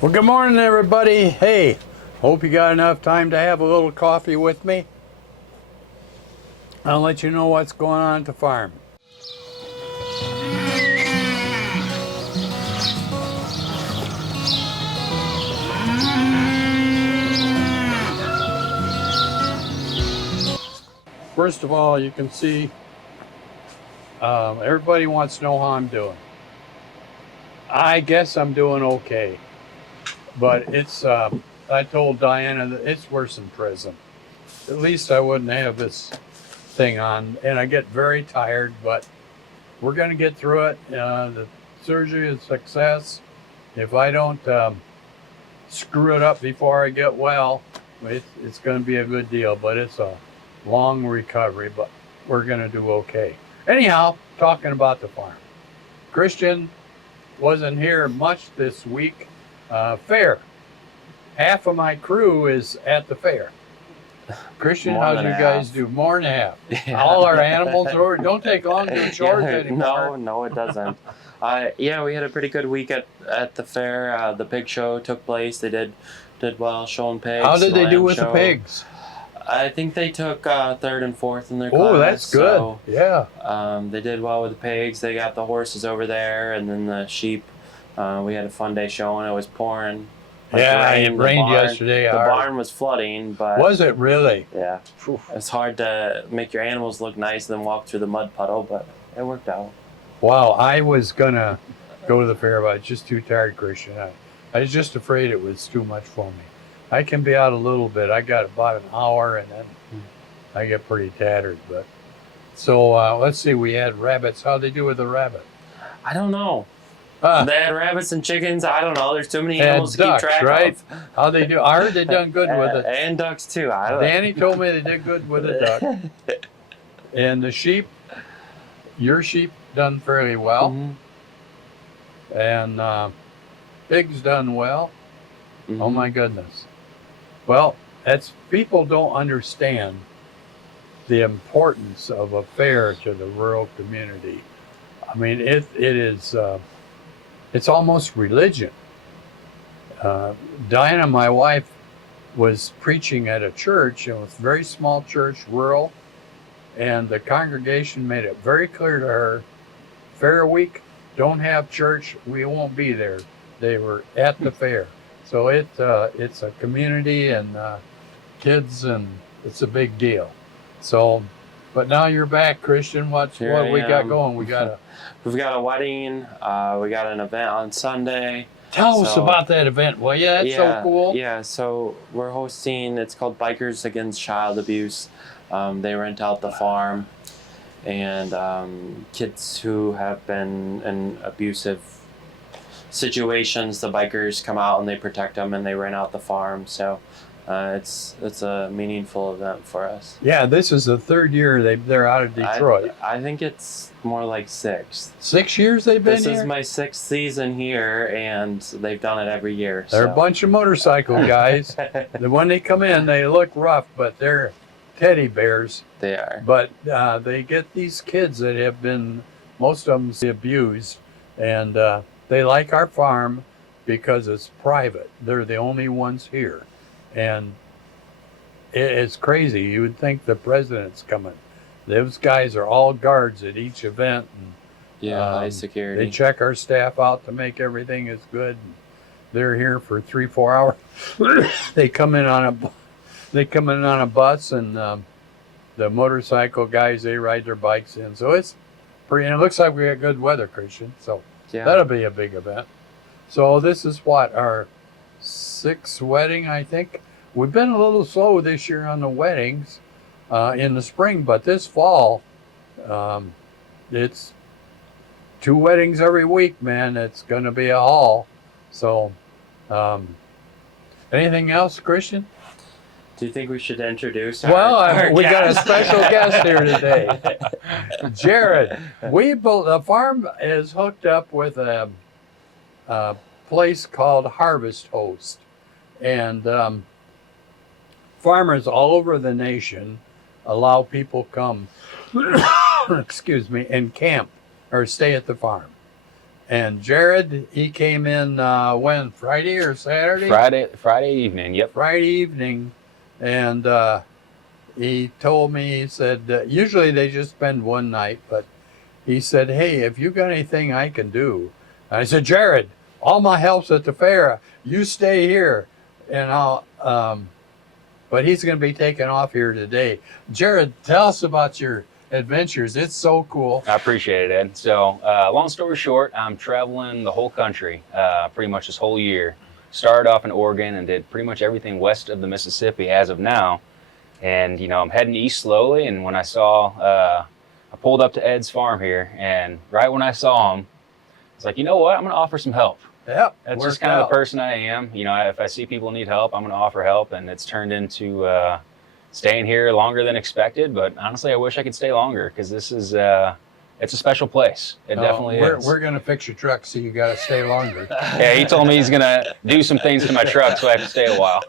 Well, good morning, everybody. Hey, hope you got enough time to have a little coffee with me. I'll let you know what's going on at the farm. First of all, you can see everybody wants to know how I'm doing. I guess I'm doing okay, but I told Diana that it's worse than prison. At least I wouldn't have this thing on, and I get very tired, but we're going to get through it. The surgery is a success. If I don't screw it up before I get well, it's going to be a good deal, but it's a long recovery, but we're going to do okay. Anyhow, talking about the farm. Christian wasn't here much this week. Fair. Half of my crew is at the fair. Christian, More how than do you half. guys do? More than half. Yeah. All our animals are. Don't take long doing chores anymore. No, it doesn't. Yeah, we had a pretty good week at the fair. The pig show took place. They did well showing pigs. How did they do with the show. pigs? I think they took third and fourth in their class. Oh, that's good. So, yeah. they did well with the pigs. They got the horses over there, and then the sheep. We had a fun day showing. It was pouring. Yeah, it rained yesterday. The barn was flooding, but was it really? Yeah. It's hard to make your animals look nice and then walk through the mud puddle, but it worked out. Wow, I was gonna go to the fair, but I was just too tired, Christian. I was just afraid it was too much for me. I can be out a little bit. I got about an hour, and then I get pretty tattered. But so let's see. We had rabbits. How'd they do with the rabbit? I don't know. Huh. They had rabbits and chickens. I don't know. There's too many And animals ducks, to keep track right? of. How they do? I heard they done good with it. And ducks too. I don't Danny told me they did good with the duck. And the sheep, your sheep done fairly well. Mm-hmm. And pigs done well. Mm-hmm. Oh my goodness. Well, people don't understand the importance of a fair to the rural community. I mean, it is, it's almost religion. Diana, my wife, was preaching at a church, it was a very small church, rural, and the congregation made it very clear to her, fair week, don't have church, we won't be there. They were at the fair. So it's a community and kids, and it's a big deal. So, but now you're back, Christian. What we got going? We've got a wedding. We got an event on Sunday. Tell us about that event, will you? That's so cool. Yeah, so we're hosting, it's called Bikers Against Child Abuse. They rent out the farm, and kids who have been in abusive situations, the bikers come out and they protect them and they rent out the farm. So it's a meaningful event for us. Yeah, this is the third year they're out of Detroit. I think it's more like sixth. 6 years they've been here? This is my sixth season here, and they've done it every year. They're a bunch of motorcycle guys. When they come in, they look rough, but they're teddy bears. They are. But they get these kids that have been, most of them, abused, and they like our farm because it's private. They're the only ones here. And it's crazy. You would think the president's coming. Those guys are all guards at each event. And, high security. They check our staff out to make everything is good. They're here for 3-4 hours. They come in on a bus, and the motorcycle guys, they ride their bikes in. So it's pretty, and it looks like we got good weather, Christian. So that'll be a big event. So this is our 6th wedding, I think. We've been a little slow this year on the weddings in the spring, but this fall, it's 2 weddings every week, man. It's going to be a haul. So, anything else, Christian? Do you think we should introduce we got a special guest here today. Jared, the farm is hooked up with a place called Harvest Host. And farmers all over the nation allow people come, excuse me, and camp or stay at the farm. And Jared, he came in when, Friday or Saturday? Friday evening. Yep. Friday evening, and he told me, he said, usually they just spend one night, but he said, hey, if you got anything I can do. And I said, Jared, all my help's at the fair. You stay here, and I'll, but he's going to be taking off here today. Jared, tell us about your adventures. It's so cool. I appreciate it, Ed. So, long story short, I'm traveling the whole country pretty much this whole year. Started off in Oregon and did pretty much everything west of the Mississippi as of now. And, I'm heading east slowly. And when I I pulled up to Ed's farm here, and right when I saw him, I was like, you know what? I'm going to offer some help. Yep. That's just kind of the person I am. If I see people need help, I'm going to offer help. And it's turned into staying here longer than expected. But honestly, I wish I could stay longer because this is it's a special place. It definitely is. We're going to fix your truck so you got to stay longer. Yeah, he told me he's going to do some things to my truck so I have to stay a while.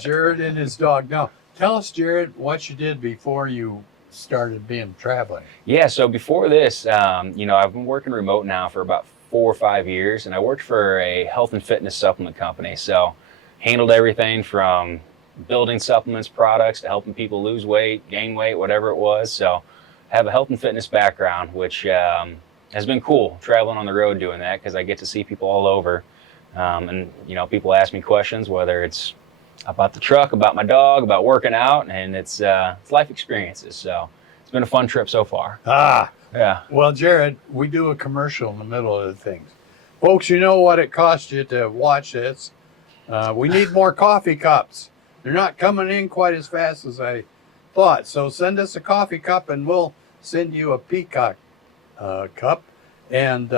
Jared and his dog. Now, tell us, Jared, what you did before you started being traveling. Yeah, so before this, I've been working remote now for about 4 or 5 years, and I worked for a health and fitness supplement company. So handled everything from building supplements products to helping people lose weight, gain weight, whatever it was. So I have a health and fitness background, which has been cool traveling on the road doing that because I get to see people all over. And people ask me questions, whether it's about the truck, about my dog, about working out, and it's life experiences. So it's been a fun trip so far. Yeah. Well, Jared, we do a commercial in the middle of the things. Folks, you know what it costs you to watch this. We need more coffee cups. They're not coming in quite as fast as I thought. So send us a coffee cup and we'll send you a peacock cup. And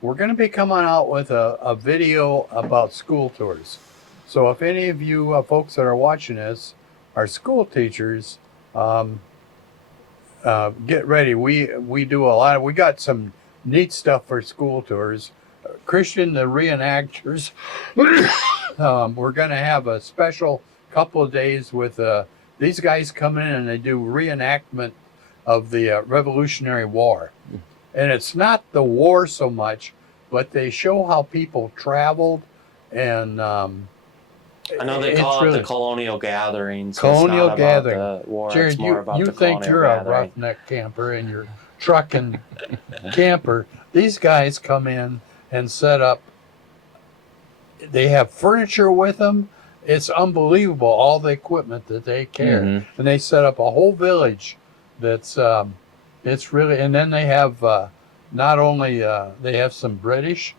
we're going to be coming out with a video about school tours. So if any of you folks that are watching this are school teachers, get ready. We do a lot. We got some neat stuff for school tours. Christian, the reenactors, we're going to have a special couple of days with these guys come in and they do reenactment of the Revolutionary War. And it's not the war so much, but they show how people traveled and I know they call it the colonial gatherings. Colonial it's not gathering. About the war. Jared, it's more about you the think colonial you're gathering. a roughneck camper in your truck and camper. These guys come in and set up. They have furniture with them. It's unbelievable, all the equipment that they carry. Mm-hmm. And they set up a whole village that's, it's really, and then they have not only, they have some British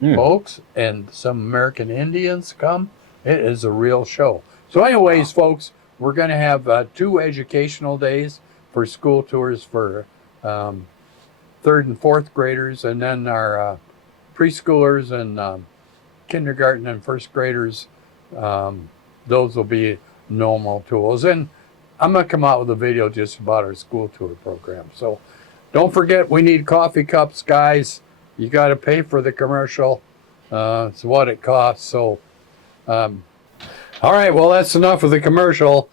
folks and some American Indians come. It is a real show. So anyways, folks, we're going to have 2 educational days for school tours for 3rd and 4th graders, and then our preschoolers and kindergarten and 1st graders, those will be normal tours. And I'm going to come out with a video just about our school tour program. So don't forget, we need coffee cups, guys. You got to pay for the commercial. It's what it costs. So, all right, well, that's enough of the commercial.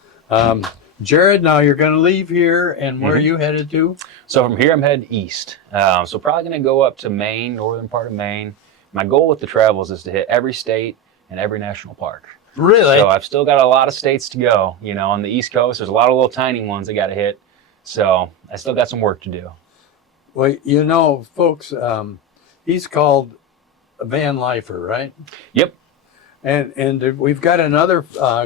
Jared, now you're going to leave here, and where are you headed to? So from here, I'm heading east. So probably going to go up to Maine, northern part of Maine. My goal with the travels is to hit every state and every national park. Really? So I've still got a lot of states to go. On the East Coast, there's a lot of little tiny ones I got to hit. So I still got some work to do. Well, folks, he's called a van lifer, right? Yep. And we've got another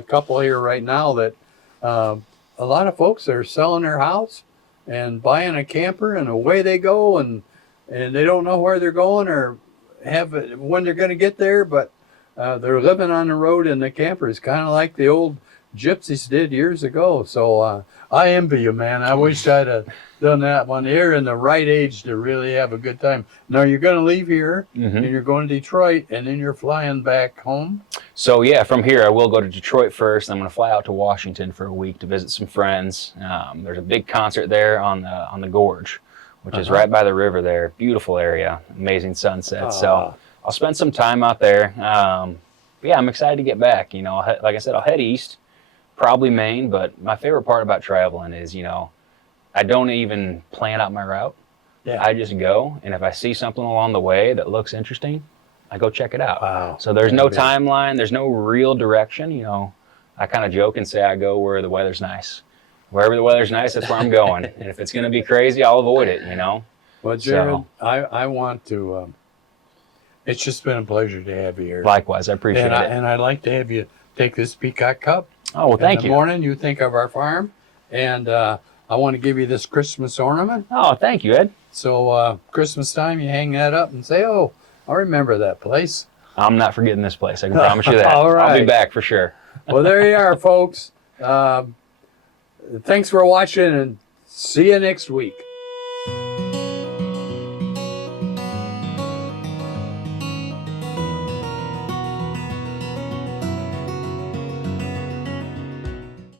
couple here right now that a lot of folks are selling their house and buying a camper, and away they go, and they don't know where they're going or when they're going to get there, but they're living on the road in the camper. It's kind of like the old gypsies did years ago. So I envy you, man. I wish I'd have done that one. You're in the right age to really have a good time. Now you're going to leave here, and you're going to Detroit, and then you're flying back home. So yeah, from here I will go to Detroit first. I'm going to fly out to Washington for a week to visit some friends. There's a big concert there on the Gorge, which is right by the river there. Beautiful area, amazing sunset. So I'll spend some time out there. Yeah, I'm excited to get back. Like I said, I'll head east, probably Maine. But my favorite part about traveling is, I don't even plan out my route. Yeah. I just go, and if I see something along the way that looks interesting, I go check it out. Wow. So there's no Yeah. timeline, there's no real direction. You know, I kind of joke and say I go where the weather's nice. Wherever the weather's nice, that's where I'm going. And if it's going to be crazy, I'll avoid it, you know? Well, Jared, I want to. It's just been a pleasure to have you here. Likewise, I appreciate and it. And I'd like to have you take this Peacock Cup. Oh, well, thank In the you. morning, you think of our farm, and I want to give you this Christmas ornament. Oh, thank you, Ed. So Christmas time, you hang that up and say, "Oh, I remember that place." I'm not forgetting this place. I can promise you that. All I'll right. be back for sure. Well, there you are, folks. Thanks for watching, and see you next week.